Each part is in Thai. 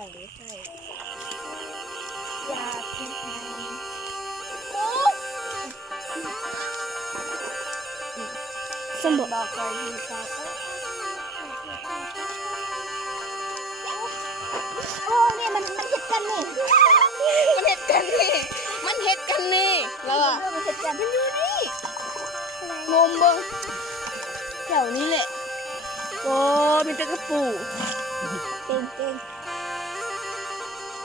อยใส่ยาพิษภัยโอ้สมบอกบอกก่อนดีกว่าโอ้เนี่ยมันมันเห็ดกันนี่ มันเห็ดกันนี่ มันเห็ดกันนี่แล้วอะมันเห็ดกันมันอยู่นี่งมเบิ้งแถวนี้แหละโอ้มีแต่กระปูเก่งเก่ง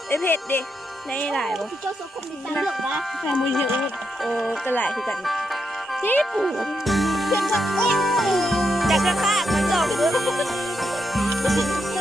เอ้ยเผ็ดดิในหลายบ่พี่เจ้าสองคนมีตาเลือกนะแค่มือเยอะโอ้ก็หลายคือกันเจ๊ปูเพื่อนบอกเอ้ยจากกระคากมันจ่องด้วย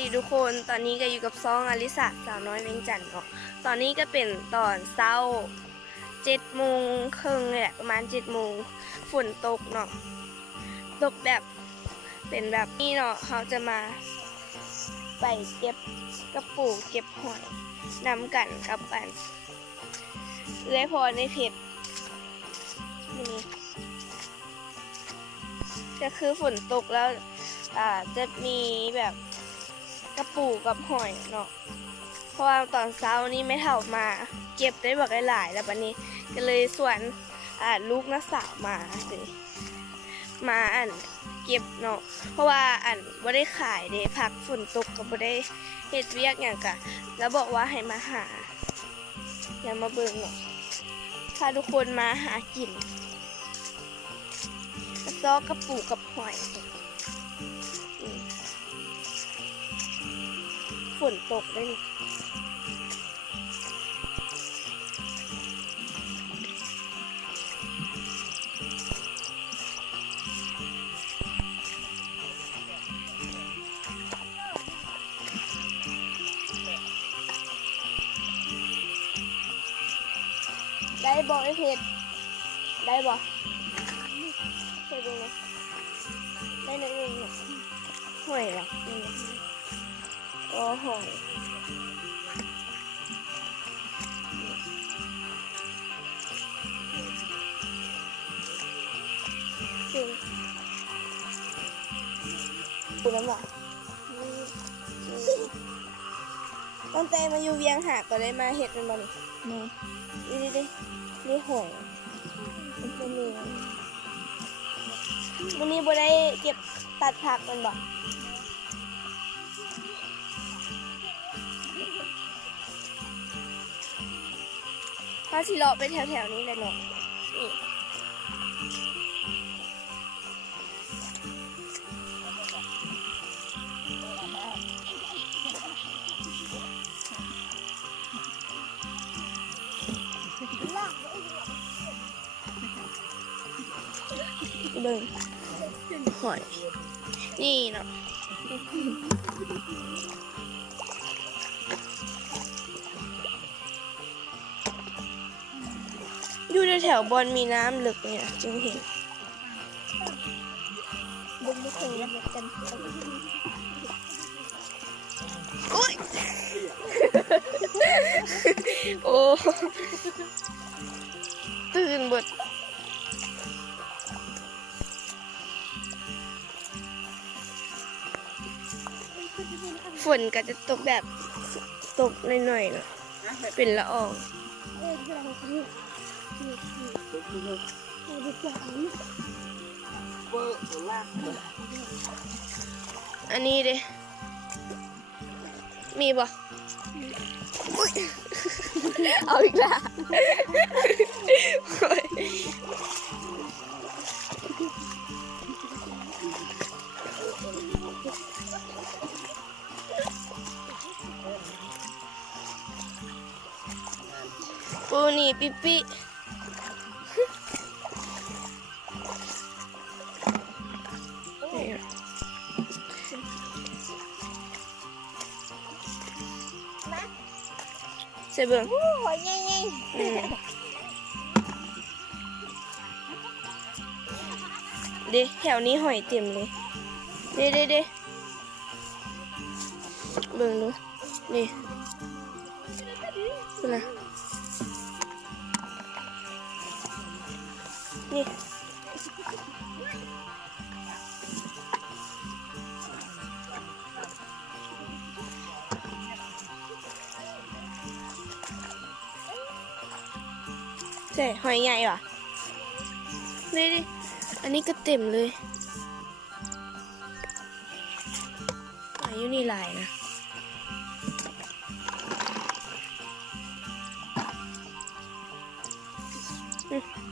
ดีทุกคนตอนนี้ก็อยู่กับซองอลิสาสาวน้อยเวียงจันเนาะตอนนี้ก็เป็นตอนเช้าเจ็ดโมงครึ่งเลยแหละประมาณเจ็ดโมงฝนตกเนาะตกแบบเป็นแบบนี้เนาะเขาจะมาไปเก็บกระปูเก็บหอยนำกันกับอันเอื้อยพอในเพจนี่ก็คือฝนตกแล้วอ่าจะมีแบบ ระปูกับหอยเนาะเพราะว่าตอนเช้านี้ไม่เท่ามา เก็บได้บอกหลายๆแล้วบัดนี้ก็เลยส่วนอ่าลูกนักสาวมาเลยมาอันเก็บเนาะเพราะว่าอันว่ได้ขายเด้พักฝนตกก็บ่ได้เฮ็ดเวียกอย่างกะ แล้วบอกว่าให้มาหาอย่ามาเบิ่งเนาะถ้าทุกคนมาหากินกระซอกกระปูกับหอย ฝนตกเลยนี่ได้บอกไอ้เพชรได้บอกเพชรเป็นไงได้หนึ่งหนึ่งห่วยหรอ โอ้โหยจริงดูแล้วบอกตั้งแต่มาอยู่เวียงหาก็ได้มาเห็ดเป็นบ่นี่นี่ดิดินี่หอยมันจะมีวันนี้บ่ได้เก็บตัดผักมันบ ถ้าสิเลาะไปแถวๆนี้เลยเนาะนี่เบิ่งหอย นี่เนาะ แถวๆบอลมีน้ำลึกเนี่ยจึงเห็นบุญไม่เคยแล้วกันอุ้ยโอ้ตื่นเบดฝนก็จะตกแบบตกหน่อยๆเนาะเป็นละอองเอันนี้ดิ มีบ่เอาอีกละปูนี่ปิ๊ปิ๊ ใส่เบิ่งโอ้ยใหญ่อืมเด้แถวนี้หอยเต็มเลยเด้เด้เด้เบิ่งดูนี่ดูนะนี่ ใช่หอยใหญ่ว่ะนี่ดิอันนี้ก็เต็มเลยหอยอยู่นี่ลายนะอืม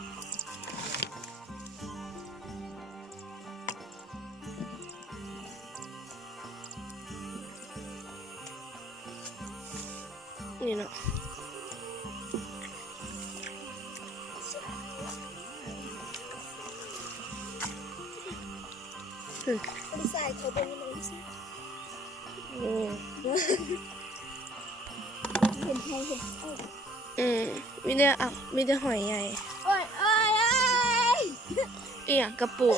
อะมีแต่หอยใหญ่โอ้ยโอ้ยโอ้ยเอียงกระปู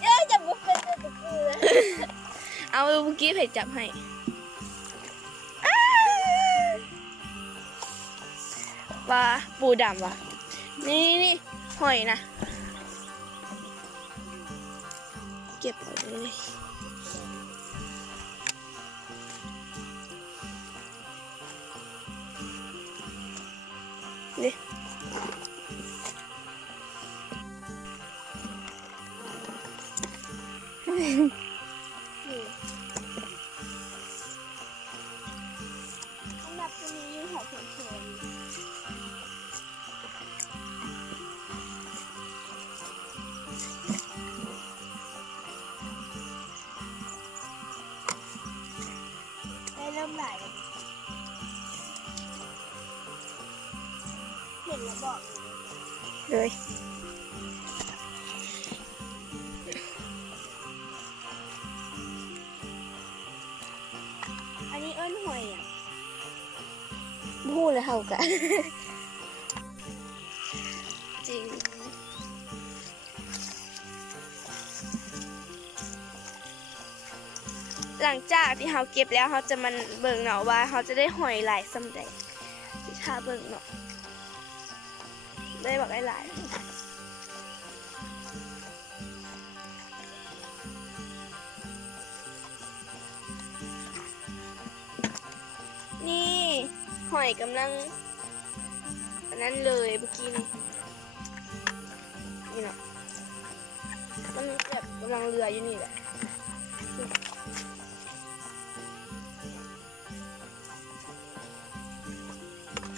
เอ๊ะจะบุกเป็นตัวตะกูเลยเอาเมื่อกี้เผ็ดจับให้อ้าว่าปูดำว่ะ นี่นี่นี่หอยนะ เลย อันนี้เอิ้นหอยอะพูดเลยเท่ากัน จริงหลังจากที่เขาเก็บแล้วเขาจะมันเบิ่งเนาะว่าเขาจะได้หอยหลายสำใดถ้าเบิ่งเนาะ ได้บอกได้หลายนี่ หอยกำลังอันนั้นเลยเมื่อกี้นี่นี่เนาะมันแบบกำลังเรืออยู่นี่แหละ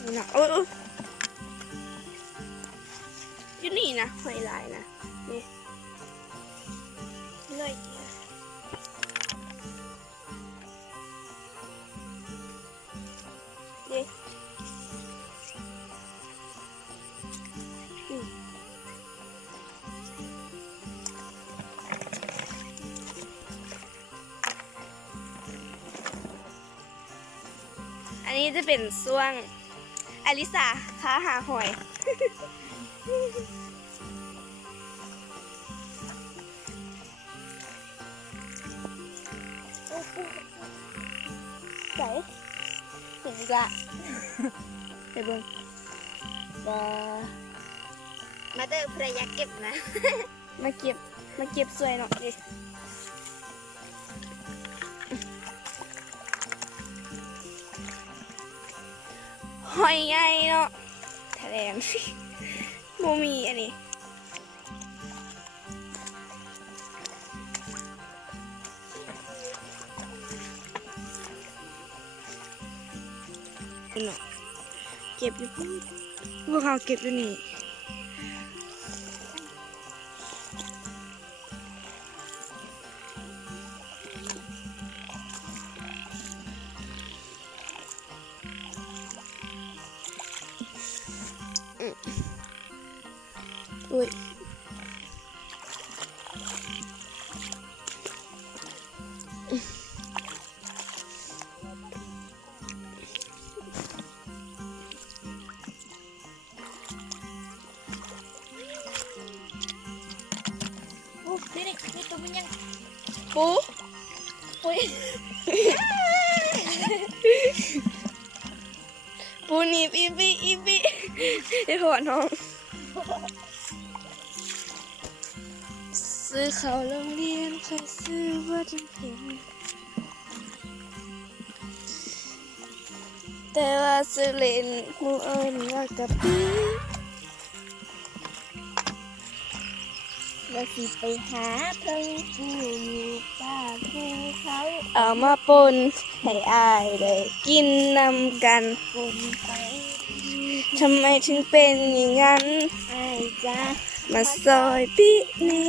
นี่เนาะโอ้ย นี่นะหอยลายนะนี่เลยนี่อืมอันนี้จะเป็นช่วงอลิสาค้าหาหอยโเห็นอีกละไปเบิ่งบามาเตอร์ภรรยาเก็บนะ มาเก็บ มาเก็บสวยเนาะดิหอยใหญ่เนาะแถลงโมมีอันนี้ เนาะเก็บอยู่พุ่นพวกเขาเก็บอยู่นี่ ปูปุ้ยปูหนีบอีปีอีปีไอ้หัวน้อง ซื้อเขาวโรงเรียนเคยซื้อว่าจำเป็นแต่ว่าซื้อเล่นหมูเอิญว่ากะปี เราสิไปหาเพิ่งผู้อยู่ป่าภูเขาเอามาปนให้อายได้กินนำกันฝนไปทำไมถึงเป็นอย่างนั้นไอ้จ้ามาซอยปีนี้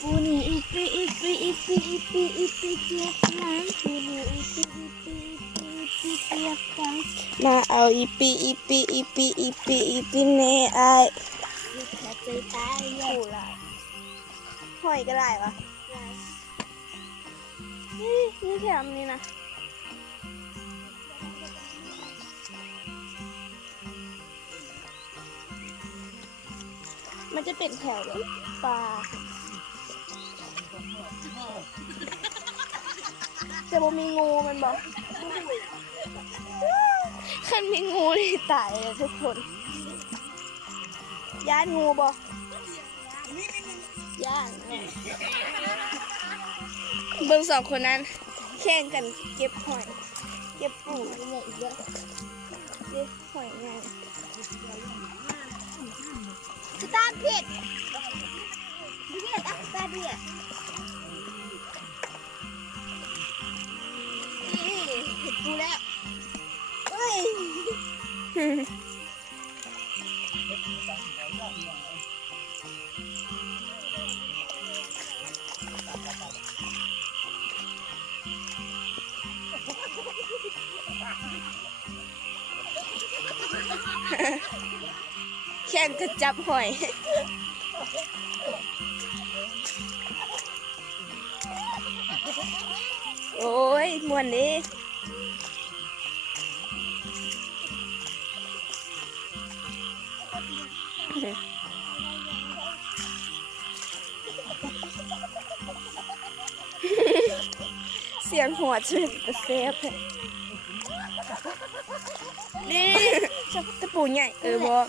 ปูนี่อีปีอีปีอีปีอีปีอีปีเจียบหางปูนี่อีปีอีปีอีปีอีปีเจียบหางมาเอาอีปีอีปีอีปีอีปีอีปีเนอาย ลูกแค่ใจตายใหญ่หลายหอยก็ได้ปะนี่นี่แถมนี่นะมันจะเป็นแถวแบบปลาจะบ่มีงูมันบอกขันมีงูนี่ตายเลยทุกคน ย่านงูบอกย่านแน่เบิ่งสองคนนั้น แข่งกันเก็บหอย เก็บปูเนี่ยอีกแล้วเก็บหอยไงคือตาเผ็ดเผ็ดอะตาเผ็ดนี่เผ็ดปูแล้วเอ้ย แข่งกันจับหอย โอ้ยมวนดิ สียงหัวชื่นตะเซฟนี่ชอบตะปูใหญ่เออบอก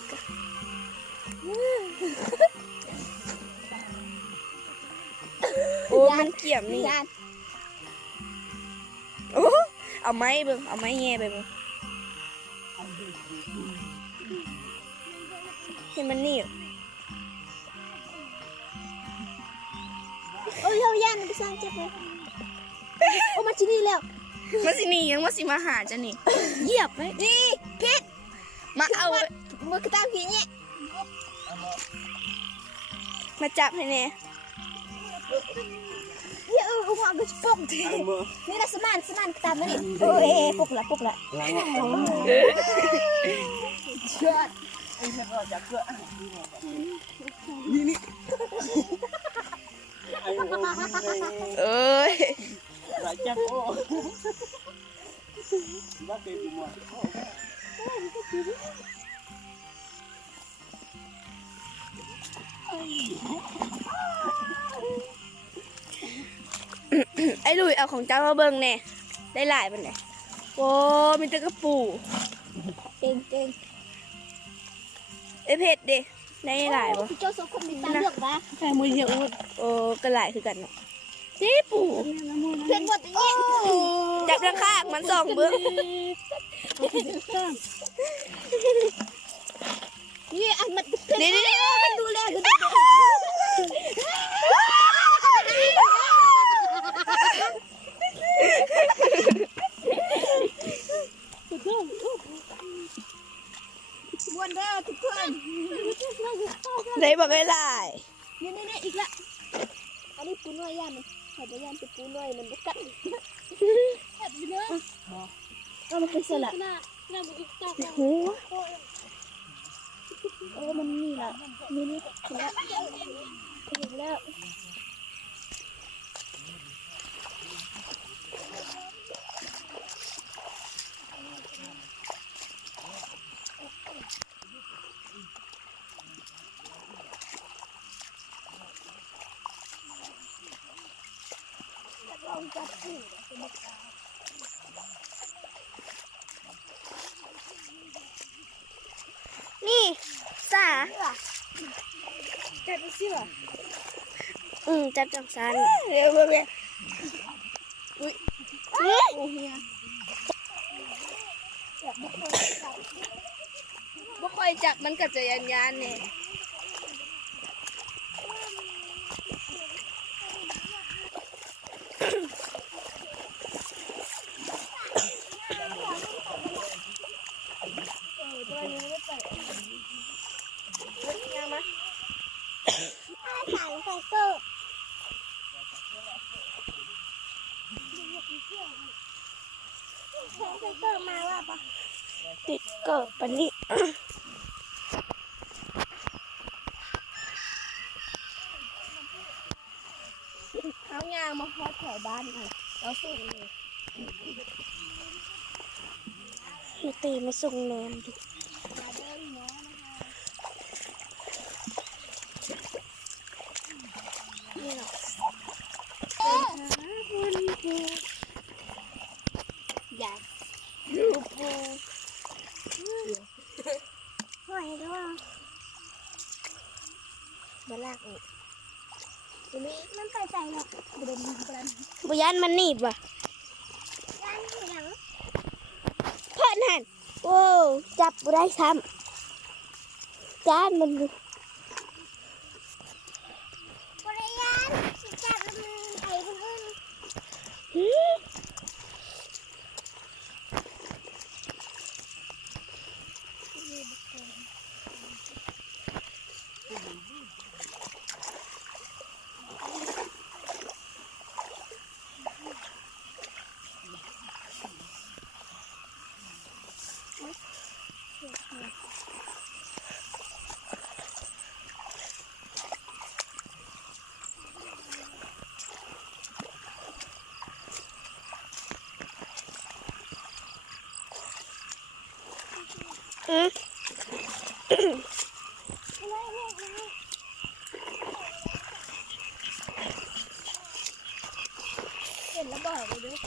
โอ้มันเกี่ยมนี่โอ้เอาไม้เบิ่งเอาไม้แง่ไปเบิ่งเห็นมันนี่โอ้ยเราย่านมันไปสร้างเจ็บเลย โอ้มาที่นี่แล้ว มันสิหนี่ยังว่าสิมาหาจะนี่เหยียบไหมนี่เผ็ดมาเอามือกระตามผีเนี่ยมาจับให้แน่เฮ้ยเออเอาความกระปุกทีนี่นะสมานสมานกระตามมานี่โอ้ยปุกละปุกละเชื่อเอ้ย Rajak oh. Bakit mo? ไอ้ลุยเอาของเจ้ามาเบิ่งแน่ได้หลายมันไหนโอ้มีแต่กระปูเก่งเก่งไอ้เผ็ดดิได้หลายบ่พี่เจ้าสองคนมีตาเลือกวะใช่มือเยอะโอ้ก็หลายคือกันเนาะ นี่ปูเพื่อนหมดอย่างนี้จับทางข้างมันส่องเบิ่งนี่อันมันเพื่อนนี่นี่นี่มันดูแลกันดูบวนเด้อทุกคนได้บอกได้หลายนี่นี่นี่อีกละอันนี้ปูน้อยย่านมัน ขาพยายานเป็นปูน้อยมันบุกกัดแอบอยู่เนอะเอามันเป็นสลัดหูเออมันนี่ละนี่นี่ถึงแล้วถึงแล้ว ลองจับผู้เป็นบักกานี่สาจับไปสิวะอืมจับจังสันเร็วเร็วเร็วอุ้ยโอ้เฮียจับไม่ค่อยจับบ่ค่อยจับมันก็จะยันยานๆเนี่ย เออตัวนี้ไม่ไป ยังมา ถ้าสั่งไฟเกอร์ ไฟเกอร์มาว่าปะติดเกิดปันนี้เขายางมาฮอดแถวบ้านอะเราสู้เลยมาตีมาส่งแนมดิ มาเดินเนาะนะคะ นี่เนาะ คุณครูอยากดูปูหอยด้วย มาลากอีก ทีนี้มันใส่ใจหรอกเดินกัน บุยันมันหนีบว่ะเพื่อนหันโอ้จับบุได้ซ้ำจานมันอยู่ บริยานสิจับมันไปคนอื่น หืม อืม ไม่ไม่ไม่เห็นแล้วบอกเลยด้วย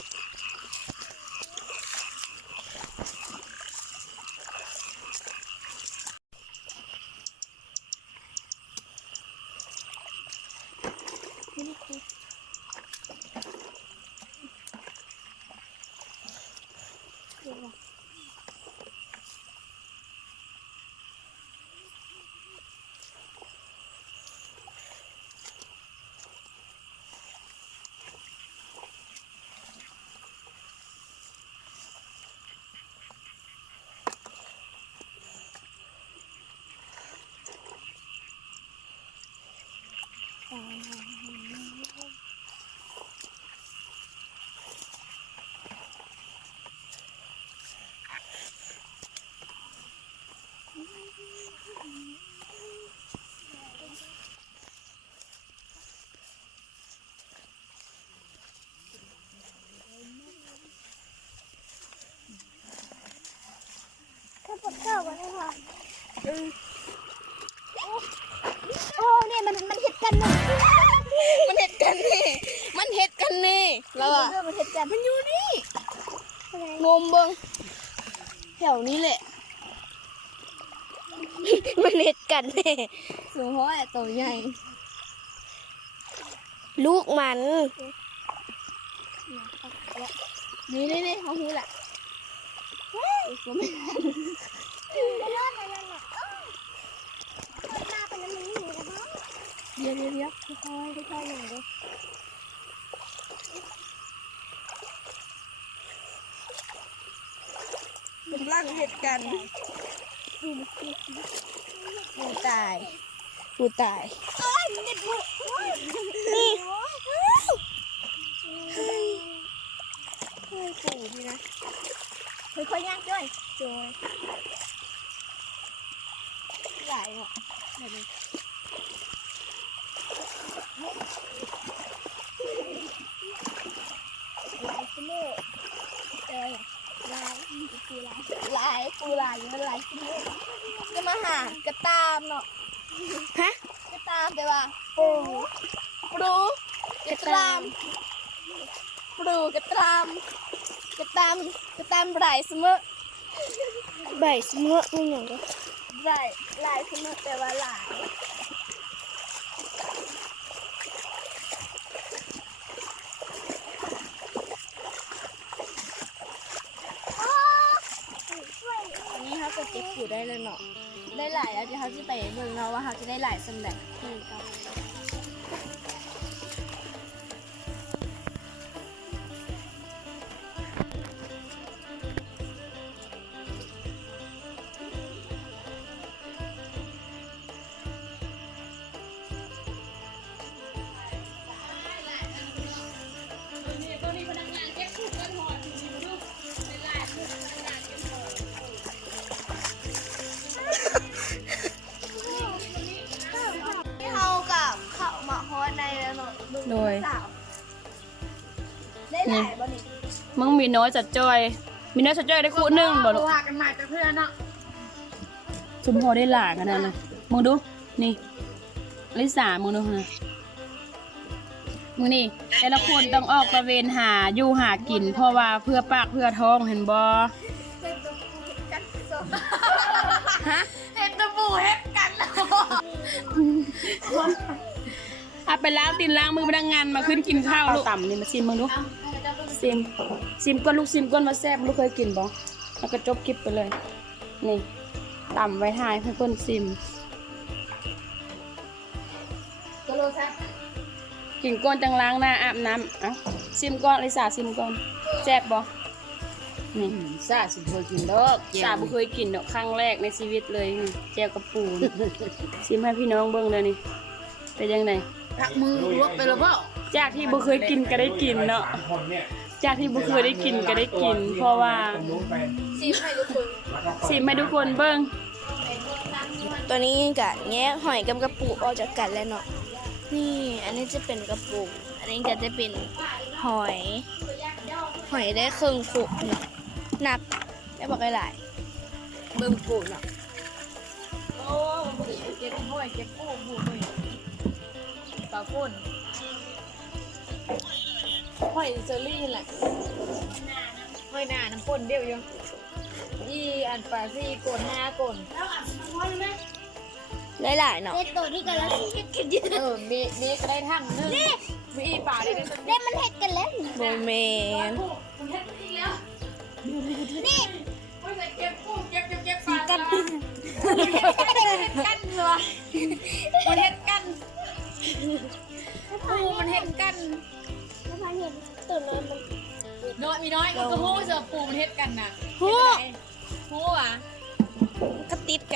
ข้าวปลาเก้าวันนี้ค่ะโอ้เนี่ยมันมันเห็ด กันนะมันเห็ดกันนี่ มันเห็ดกันนี่แล้วอะเรื่องมันเห็ดกันมันอยู่นี่อะไรงมเบิงแถวนี้แหละ มันเห็ดกันแน่สูงเพราะว่าตัวใหญ่ ลูกมัน นี่นี่นี่เขาหูแหละก็ไม่ได้รอดอะไรเนี่ยมาเป็นน้ำมันหมูนะ เดี๋ยวเดี๋ยวเดี๋ยวค่อยๆค่อยๆหน่อยเลยกำลังเห็ดกันกูตาย กูตายโอ้ยเด็ดหมดนี่เฮ้ยเฮ้ยปู่พี่นะค่อยๆย่างด้วยจอยหลายเนาะแบบนี้ ลายสมุดเออลายนี่คือลาย หลายปูหลายมันหลายชิ้นเลยจะมาหากระตามเนาะฮะกระตามแปลว่า ปู ปลูกระตามปลูกระตามกระตามกระตามไหลเสมอใบสมุดนี่อย่างก็ไหลไหลเสมอแปลว่าหลายช่วยอันนี้เขาก็เก็บอยู่ได้เลยเนาะได้หลายแล้วเดี๋ยวเขาจะไปเบิ่งเนาะว่าเขาจะได้หลายสำแบบ โดยสาวได้หลายบ่นี่มึงมีน้อยจัดจอย มีน้อยจัดจอยได้คู่หนึ่งบ่ลูกว่ากันมาแต่เพื่อนเนาะชุมพอได้หลากันนั่นนะมึงดู นี่ ลิสามึงดูนะมึงนี่แต่ละคนต้องออกตระเวนหาอยู่หากิน เพราะว่าเพื่อปากเพื่อท้องเห็นบ่ฮะเห็ดตะบูเห็ดกัน เนาะเอาไปล้างตีนล้างมือพนักงานมาขึ้นกินข้าวลูก ต่ำนี่มาซิมมึงดูซิมซิมก้อนลูกซิมก้อนมาแซ่บลูกเคยกินบ่แล้วก็จบคลิปไปเลย นี่ต่ำไว้ทายให้เพิ่นซิมก็โลซักกินก้อนจังล้างหน้าอาบน้ำเอ้าซิมก้อนลิสาซิมก้อนแซ่บบ่นี่ซาสิเคยกินดอกสาบ่เคยกินดอกครั้งแรกในชีวิตเลยนี่แจ่วกระปูนซิมให้พี่น้องเบิ่งเลยนี่เป็นยังไง พักมือลวกไปแล้วเปล่าจากที่บ่เคยกินก็ได้กินเนาะจากที่บ่เคยได้กินก็ได้กิน เพราะว่าซีให้ทุกคนสิให้ทุกคนเบิ่งตัวนี้กะแงะหอยกับกระปุกออกจากกันแล้วเนาะนี่อันนี้จะเป็นกระปุกอันนี้ก็จะเป็นหอย หอยได้ครึ่งขุเนาะหนักได้บอกหลายๆเบิ่งปูเนาะโอ้เก็บห้อยเก็บกู้บูเลยปลาป่นห้อยเซอรี่แหละห้อยหน้าน้ำป่นเดียวอยู่อีอันปลาซี่โกนหน้าโกนหลายๆเนาะเด็ดตัวนี้กันแล้วที่กินเยอะเออมีมีก็ได้ทั้งนึงมีอีปลาได้ทั้งเด็ดมันเห็ดกันแล้วโมเมนนี่เก็บกุ้งเก็บเก็บเก็บปลากันกันเหรอมันเห็ด กันปูมันเห็ดกันแล้วพอเห็นตัวน้อยมันน้อยมีน้อยมันก็หู้เสือปูมันเห็ดกันน่ะฮู้หู้อะก็ติดกัน